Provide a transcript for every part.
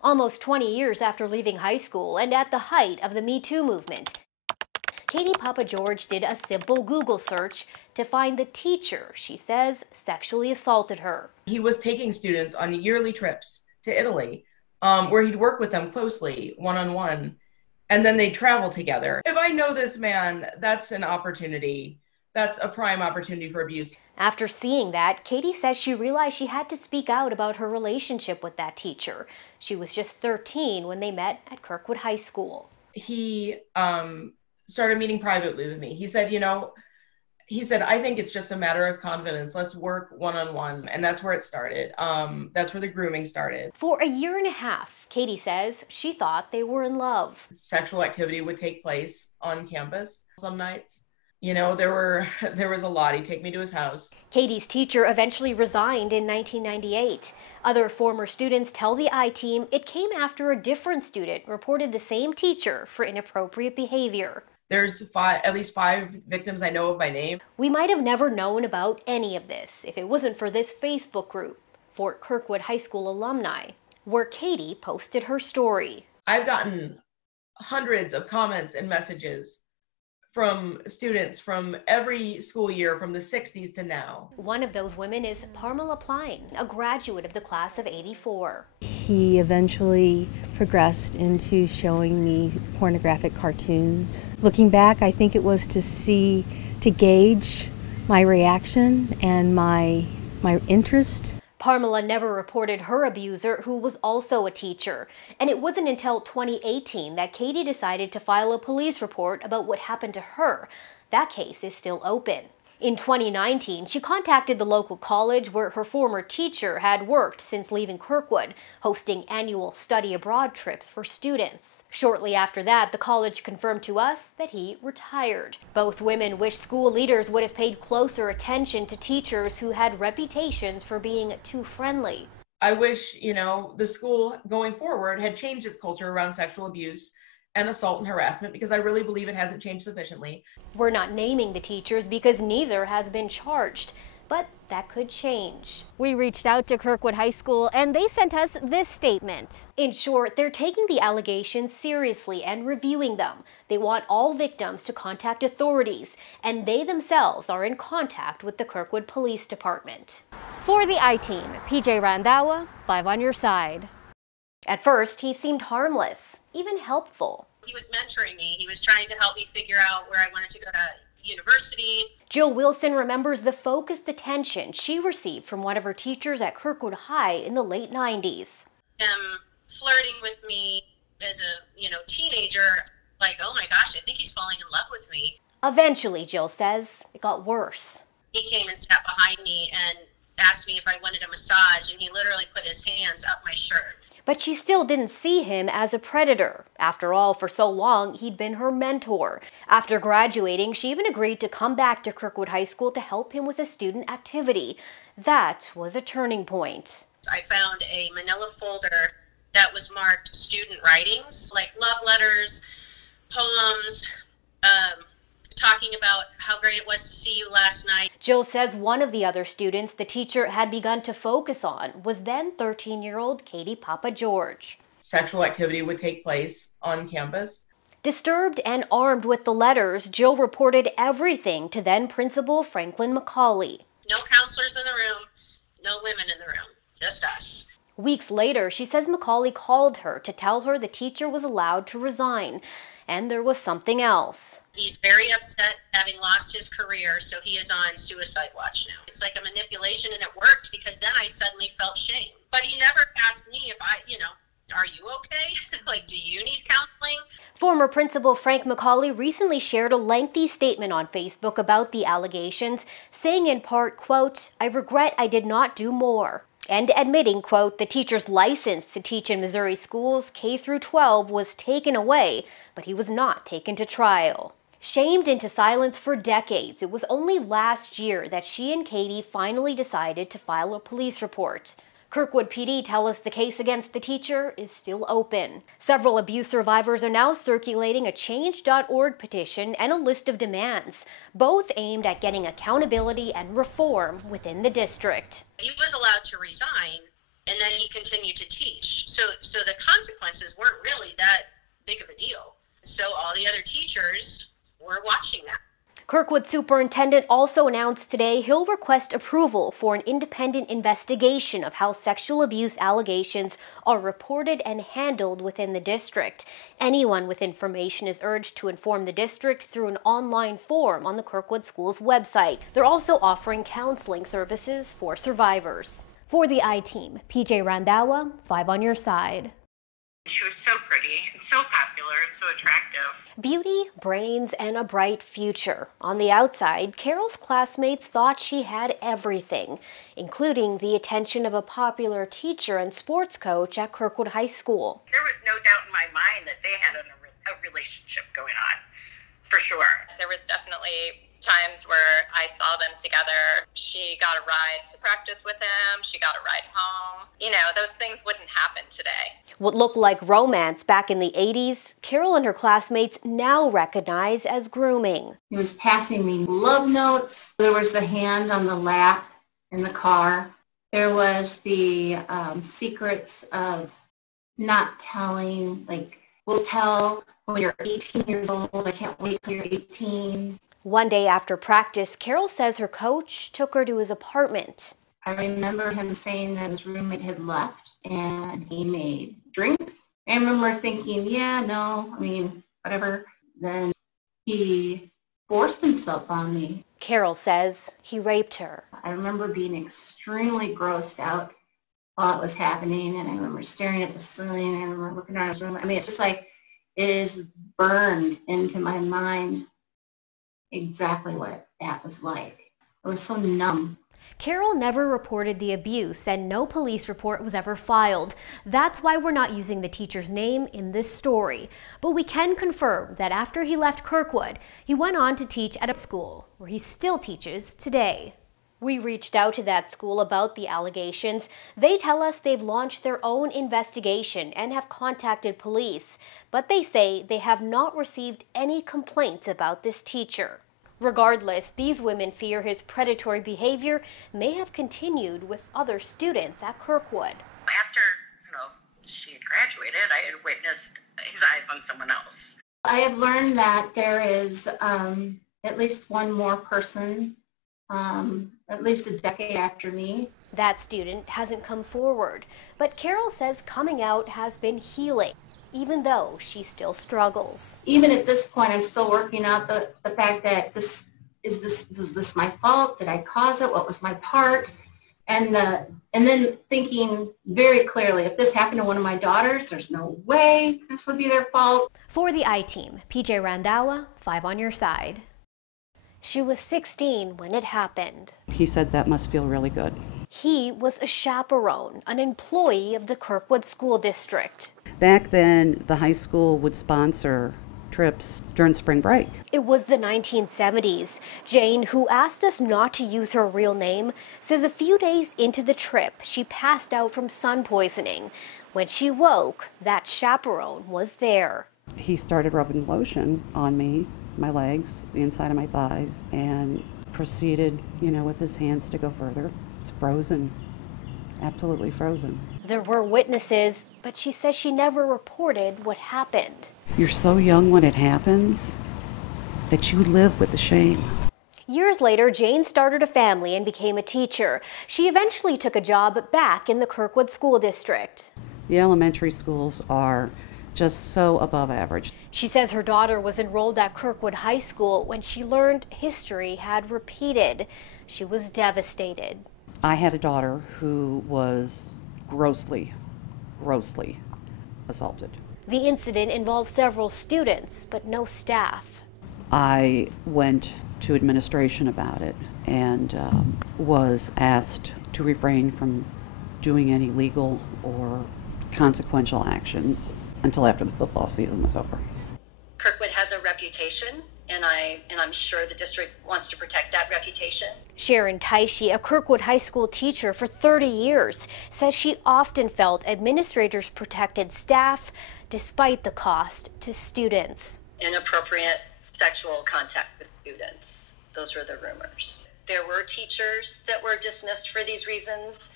Almost 20 years after leaving high school and at the height of the Me Too movement, Katie Papageorge did a simple Google search to find the teacher she says sexually assaulted her. He was taking students on yearly trips to Italy, where he'd work with them closely, one-on-one, and then they'd travel together. If I know this man, that's an opportunity. That's a prime opportunity for abuse. After seeing that, Katie says she realized she had to speak out about her relationship with that teacher. She was just 13 when they met at Kirkwood High School. He started meeting privately with me. He said, I think it's just a matter of confidence. Let's work one-on-one. And that's where it started. That's where the grooming started. For a year and a half, Katie says she thought they were in love. Sexual activity would take place on campus some nights. There was a lot. He'd take me to his house. Katie's teacher eventually resigned in 1998. Other former students tell the I-Team it came after a different student reported the same teacher for inappropriate behavior. There's at least five victims I know of by name. We might have never known about any of this if it wasn't for this Facebook group, for Kirkwood High School alumni, where Katie posted her story. I've gotten hundreds of comments and messages from students from every school year from the 60s to now. One of those women is Parmala Pline, a graduate of the class of '84. He eventually progressed into showing me pornographic cartoons. Looking back, I think it was to gauge my reaction and my interest. Parmala never reported her abuser, who was also a teacher. And it wasn't until 2018 that Katie decided to file a police report about what happened to her. That case is still open. In 2019, she contacted the local college where her former teacher had worked since leaving Kirkwood, hosting annual study abroad trips for students. Shortly after that, the college confirmed to us that he retired. Both women wish school leaders would have paid closer attention to teachers who had reputations for being too friendly. I wish, the school going forward had changed its culture around sexual abuse and assault and harassment, because I really believe it hasn't changed sufficiently. We're not naming the teachers because neither has been charged, but that could change. We reached out to Kirkwood High School and they sent us this statement. In short, they're taking the allegations seriously and reviewing them. They want all victims to contact authorities, and they themselves are in contact with the Kirkwood Police Department. For the I-Team, PJ Randhawa, 5 on your side. At first, he seemed harmless, even helpful. He was mentoring me. He was trying to help me figure out where I wanted to go to university. Jill Wilson remembers the focused attention she received from one of her teachers at Kirkwood High in the late 90s. Him flirting with me as a, teenager, like, oh my gosh, I think he's falling in love with me. Eventually, Jill says, it got worse. He came and sat behind me and asked me if I wanted a massage, and he literally put his hands up my shirt. But she still didn't see him as a predator. After all, for so long, he'd been her mentor. After graduating, she even agreed to come back to Kirkwood High School to help him with a student activity. That was a turning point. I found a manila folder that was marked student writings, like love letters, poems, talking about how great it was to see you last night. Jill says one of the other students the teacher had begun to focus on was then 13-year-old Katie Papageorge. Sexual activity would take place on campus. Disturbed and armed with the letters, Jill reported everything to then Principal Franklin McCauley. No counselors in the room, no women in the room, just us. Weeks later, she says McCauley called her to tell her the teacher was allowed to resign. And there was something else. He's very upset having lost his career, so he is on suicide watch now. It's like a manipulation, and it worked because then I suddenly felt shame. But he never asked me if are you okay? Like, do you need counseling? Former Principal Frank McCauley recently shared a lengthy statement on Facebook about the allegations, saying in part, quote, "I regret I did not do more," and admitting, quote, the teacher's license to teach in Missouri schools K through 12 was taken away, but he was not taken to trial. Shamed into silence for decades, it was only last year that she and Katie finally decided to file a police report. Kirkwood PD tell us the case against the teacher is still open. Several abuse survivors are now circulating a change.org petition and a list of demands, both aimed at getting accountability and reform within the district. He was allowed to resign, and then he continued to teach. So the consequences weren't really that big of a deal. So all the other teachers were watching that. Kirkwood superintendent also announced today he'll request approval for an independent investigation of how sexual abuse allegations are reported and handled within the district. Anyone with information is urged to inform the district through an online form on the Kirkwood Schools website. They're also offering counseling services for survivors. For the I-Team, PJ Randhawa, 5 on your side. She was so pretty and so popular and so attractive. Beauty, brains, and a bright future. On the outside, Carol's classmates thought she had everything, including the attention of a popular teacher and sports coach at Kirkwood High School. There was no doubt in my mind that they had a relationship going on, for sure. There was definitely times where I saw them together. She got a ride to practice with him. She got a ride home. You know, those things wouldn't happen today. What looked like romance back in the 80s, Carol and her classmates now recognize as grooming. He was passing me love notes. There was the hand on the lap in the car. There was the secrets of not telling, like, we'll tell when you're 18 years old. I can't wait till you're 18. One day after practice, Carol says her coach took her to his apartment. I remember him saying that his roommate had left and he made drinks. I remember thinking, yeah, no, I mean, whatever. Then he forced himself on me. Carol says he raped her. I remember being extremely grossed out while it was happening, and I remember staring at the ceiling. I remember looking around his room. I mean, it's just like it is burned into my mind exactly what that was like. It was so numb. Carol never reported the abuse and no police report was ever filed. That's why we're not using the teacher's name in this story. But we can confirm that after he left Kirkwood, he went on to teach at a school where he still teaches today. We reached out to that school about the allegations. They tell us they've launched their own investigation and have contacted police, but they say they have not received any complaints about this teacher. Regardless, these women fear his predatory behavior may have continued with other students at Kirkwood. After, she had graduated, I had witnessed his eyes on someone else. I have learned that there is at least one more person, at least a decade after me. That student hasn't come forward, but Carol says coming out has been healing, even though she still struggles. Even at this point, I'm still working out the fact that is this my fault? Did I cause it? What was my part? And then thinking very clearly, if this happened to one of my daughters, there's no way this would be their fault. For the I-Team, PJ Randhawa, 5 on your side. She was 16 when it happened. He said that must feel really good. He was a chaperone, an employee of the Kirkwood School District. Back then, the high school would sponsor trips during spring break. It was the 1970s. Jane, who asked us not to use her real name, says a few days into the trip, she passed out from sun poisoning. When she woke, that chaperone was there. He started rubbing lotion on me, my legs, the inside of my thighs, and proceeded, with his hands to go further. It's frozen, absolutely frozen. There were witnesses, but she says she never reported what happened. You're so young when it happens that you live with the shame. Years later, Jane started a family and became a teacher. She eventually took a job back in the Kirkwood School District. The elementary schools are just so above average. She says her daughter was enrolled at Kirkwood High School when she learned history had repeated. She was devastated. I had a daughter who was grossly assaulted. The incident involved several students, but no staff. I went to administration about it and was asked to refrain from doing any legal or consequential actions until after the football season was over. Kirkwood has a reputation, and I'm sure the district wants to protect that reputation. Sharon Taishi, a Kirkwood High School teacher for 30 years, says she often felt administrators protected staff despite the cost to students. Inappropriate sexual contact with students. Those were the rumors. There were teachers that were dismissed for these reasons,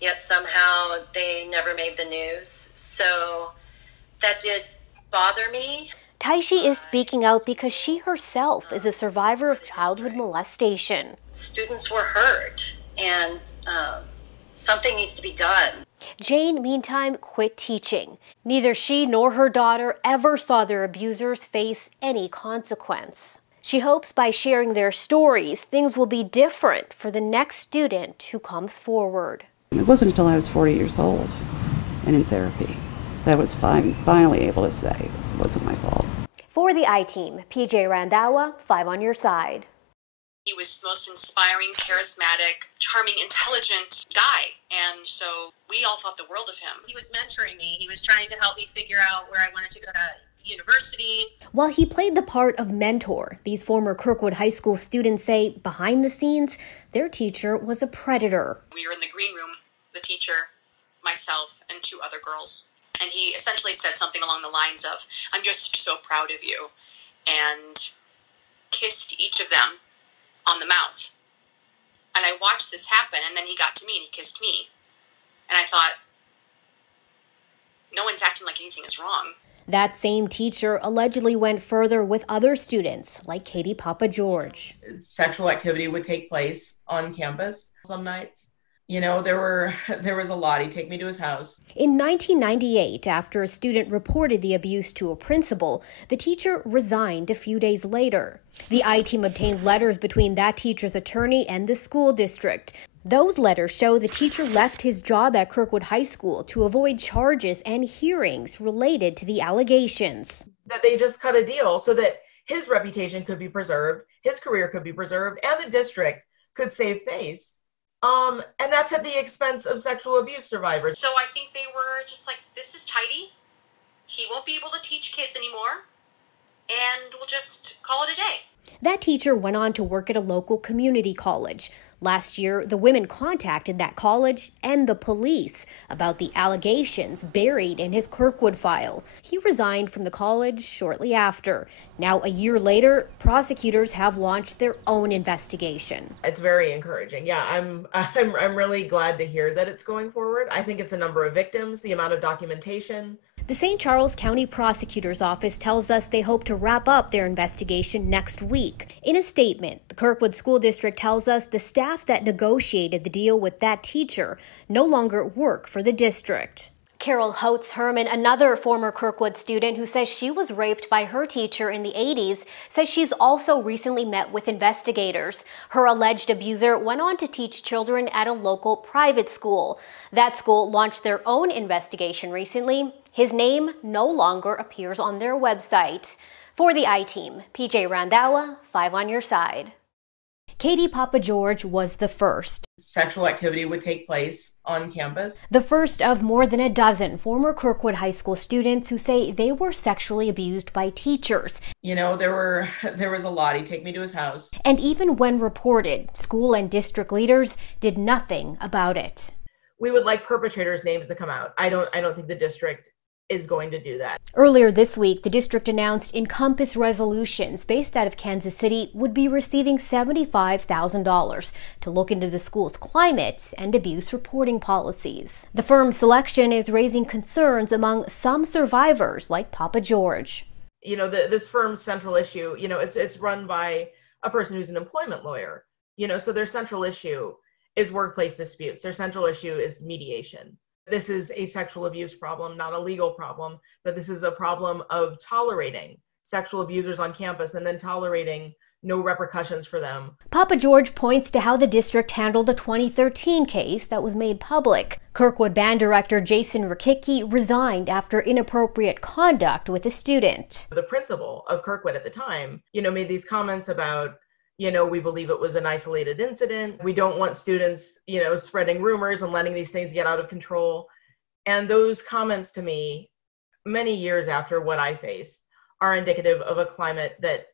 yet somehow they never made the news. So that did bother me. Taishi is speaking out because she herself is a survivor of childhood molestation. Students were hurt, and something needs to be done. Jane, meantime, quit teaching. Neither she nor her daughter ever saw their abusers face any consequence. She hopes by sharing their stories, things will be different for the next student who comes forward. It wasn't until I was 40 years old and in therapy that I was finally able to say it wasn't my fault. For the I-Team, PJ Randhawa, 5 on your side. He was the most inspiring, charismatic, charming, intelligent guy. And so we all thought the world of him. He was mentoring me. He was trying to help me figure out where I wanted to go to university. While he played the part of mentor, these former Kirkwood High School students say behind the scenes, their teacher was a predator. We were in the green room, the teacher, myself, and 2 other girls. And he essentially said something along the lines of, "I'm just so proud of you," and kissed each of them on the mouth. And I watched this happen, and then he got to me and he kissed me. And I thought, no one's acting like anything is wrong. That same teacher allegedly went further with other students, like Katie Papa George. Sexual activity would take place on campus some nights. You know, there was a lot. He'd take me to his house. In 1998, after a student reported the abuse to a principal, the teacher resigned a few days later. The I-Team obtained letters between that teacher's attorney and the school district. Those letters show the teacher left his job at Kirkwood High School to avoid charges and hearings related to the allegations. That they just cut a deal so that his reputation could be preserved, his career could be preserved, and the district could save face. And that's at the expense of sexual abuse survivors. So I think they were just like, this is tidy. He won't be able to teach kids anymore. And we'll just call it a day. That teacher went on to work at a local community college. Last year, the women contacted that college and the police about the allegations buried in his Kirkwood file. He resigned from the college shortly after. Now, a year later, prosecutors have launched their own investigation. It's very encouraging. Yeah, I'm really glad to hear that it's going forward. I think it's the number of victims, the amount of documentation. The St. Charles County Prosecutor's Office tells us they hope to wrap up their investigation next week. In a statement, the Kirkwood School District tells us the staff that negotiated the deal with that teacher no longer work for the district. Carol Holtz Herman, another former Kirkwood student who says she was raped by her teacher in the 80s, says she's also recently met with investigators. Her alleged abuser went on to teach children at a local private school. That school launched their own investigation recently. His name no longer appears on their website. For the I-Team, PJ Randhawa, 5 on your side. Katie Papa George was the first. Sexual activity would take place on campus. The first of more than a dozen former Kirkwood High School students who say they were sexually abused by teachers. You know, there was a lot. He'd take me to his house. And even when reported, school and district leaders did nothing about it. We would like perpetrators' names to come out. I don't think the district is going to do that. Earlier this week, the district announced Encompass Resolutions, based out of Kansas City, would be receiving $75,000 to look into the school's climate and abuse reporting policies. The firm's selection is raising concerns among some survivors like Papa George. You know, this firm's central issue, you know, it's run by a person who's an employment lawyer. You know, so their central issue is workplace disputes. Their central issue is mediation. This is a sexual abuse problem, not a legal problem, but this is a problem of tolerating sexual abusers on campus and then tolerating no repercussions for them. Papa George points to how the district handled a 2013 case that was made public. Kirkwood band director Jason Rakicki resigned after inappropriate conduct with a student. The principal of Kirkwood at the time, you know, made these comments about, you know, we believe it was an isolated incident. We don't want students, you know, spreading rumors and letting these things get out of control. And those comments to me, many years after what I faced, are indicative of a climate that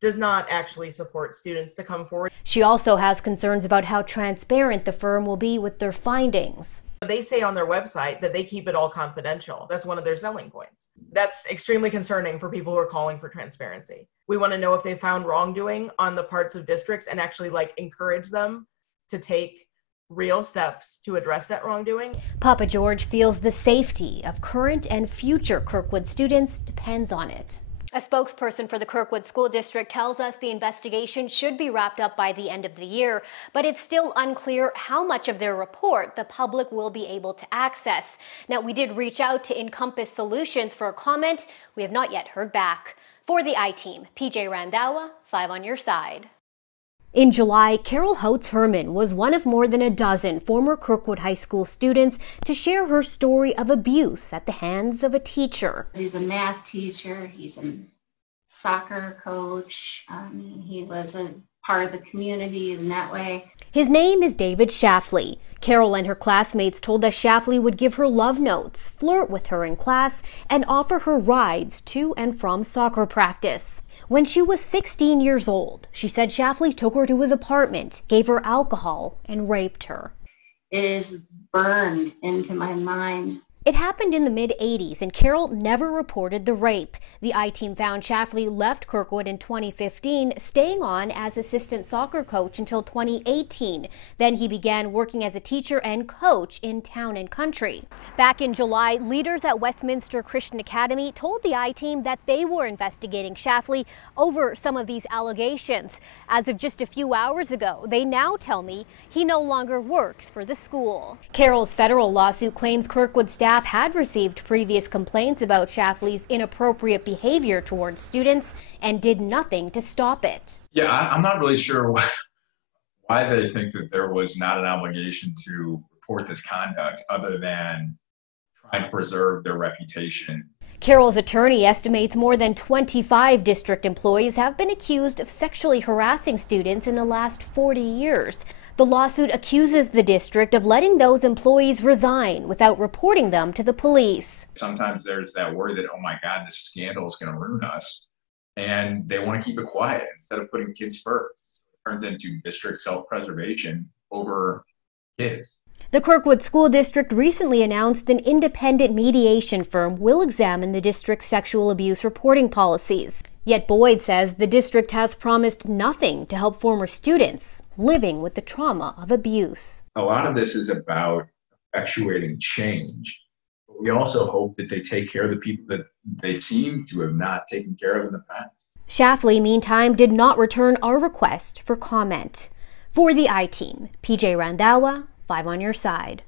does not actually support students to come forward. She also has concerns about how transparent the firm will be with their findings. They say on their website that they keep it all confidential. That's one of their selling points. That's extremely concerning for people who are calling for transparency. We want to know if they found wrongdoing on the parts of districts and actually like encourage them to take real steps to address that wrongdoing. Papa George feels the safety of current and future Kirkwood students depends on it. A spokesperson for the Kirkwood School District tells us the investigation should be wrapped up by the end of the year, but it's still unclear how much of their report the public will be able to access. Now, we did reach out to Encompass Solutions for a comment. We have not yet heard back. For the I-Team, PJ Randhawa, 5 on your side. In July, Carol Houts Herman was one of more than a dozen former Kirkwood High School students to share her story of abuse at the hands of a teacher. He's a math teacher. He's a soccer coach. He was a part of the community in that way. His name is David Shafley. Carol and her classmates told us Shafley would give her love notes, flirt with her in class, and offer her rides to and from soccer practice. When she was 16 years old, she said Shafley took her to his apartment, gave her alcohol, and raped her. It is burned into my mind. It happened in the mid-'80s, and Carol never reported the rape. The I-Team found Shafley left Kirkwood in 2015, staying on as assistant soccer coach until 2018. Then he began working as a teacher and coach in Town and Country. Back in July, leaders at Westminster Christian Academy told the I-Team that they were investigating Shafley over some of these allegations. As of just a few hours ago, they now tell me he no longer works for the school. Carol's federal lawsuit claims Kirkwood staff had received previous complaints about Shafley's inappropriate behavior towards students and did nothing to stop it. Yeah, I'm not really sure why they think that there was not an obligation to report this conduct other than trying to preserve their reputation. Carol's attorney estimates more than 25 district employees have been accused of sexually harassing students in the last 40 years. The lawsuit accuses the district of letting those employees resign without reporting them to the police. Sometimes there's that worry that, oh my God, this scandal is going to ruin us. And they want to keep it quiet instead of putting kids first. It turns into district self-preservation over kids. The Kirkwood School District recently announced an independent mediation firm will examine the district's sexual abuse reporting policies. Yet Boyd says the district has promised nothing to help former students living with the trauma of abuse. A lot of this is about effectuating change. But we also hope that they take care of the people that they seem to have not taken care of in the past. Shafley, meantime, did not return our request for comment. For the I-Team, PJ Randhawa, 5 on your side.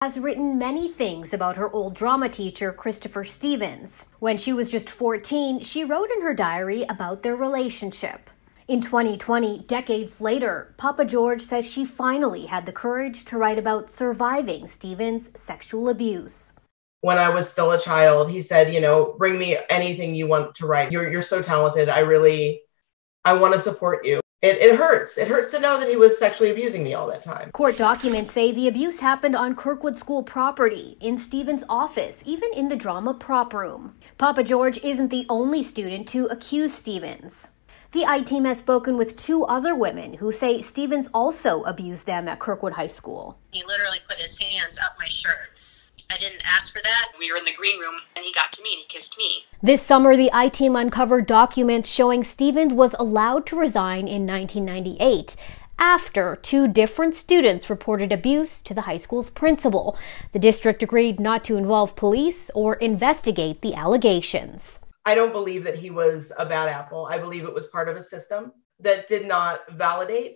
Has written many things about her old drama teacher, Christopher Stevens. When she was just 14, she wrote in her diary about their relationship. In 2020, decades later, Papa George says she finally had the courage to write about surviving Stevens' sexual abuse. When I was still a child, he said, bring me anything you want to write. You're so talented. I want to support you. It hurts. It hurts to know that he was sexually abusing me all that time. Court documents say the abuse happened on Kirkwood School property, in Stevens' office, even in the drama prop room. Papa George isn't the only student to accuse Stevens. The I-Team has spoken with 2 other women who say Stevens also abused them at Kirkwood High School. He literally put his hands up my shirt. I didn't ask for that. We were in the green room, and he got to me, and he kissed me. This summer, the I-Team uncovered documents showing Stevens was allowed to resign in 1998 after 2 different students reported abuse to the high school's principal. The district agreed not to involve police or investigate the allegations. I don't believe that he was a bad apple. I believe it was part of a system that did not validate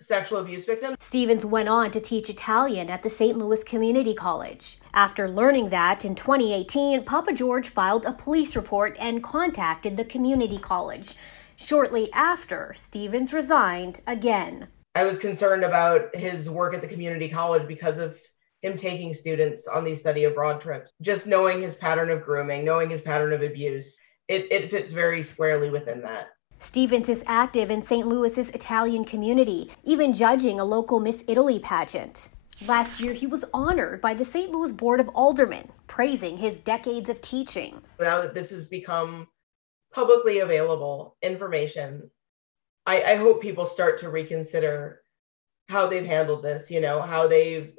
sexual abuse victims. Stevens went on to teach Italian at the St. Louis Community College. After learning that, in 2018, Papa George filed a police report and contacted the community college. Shortly after, Stevens resigned again. I was concerned about his work at the community college because of him taking students on these study abroad trips. Just knowing his pattern of grooming, knowing his pattern of abuse, it fits very squarely within that. Stevens is active in St. Louis's Italian community, even judging a local Miss Italy pageant. Last year, he was honored by the St. Louis Board of Aldermen, praising his decades of teaching. Now that this has become publicly available information, I hope people start to reconsider how they've handled this, how they've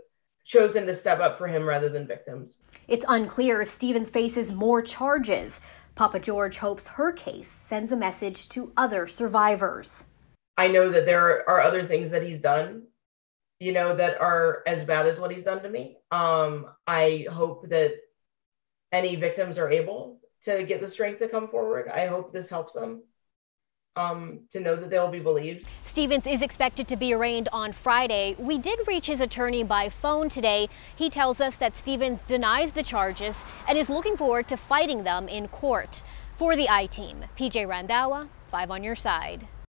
chosen to step up for him rather than victims. It's unclear if Stevens faces more charges. Papa George hopes her case sends a message to other survivors. I know that there are other things that he's done, you know, that are as bad as what he's done to me. I hope that any victims are able to get the strength to come forward. I hope this helps them to know that they'll be believed. Stevens is expected to be arraigned on Friday. We did reach his attorney by phone today. He tells us that Stevens denies the charges and is looking forward to fighting them in court. For the I-Team, PJ Randawa, 5 on your side.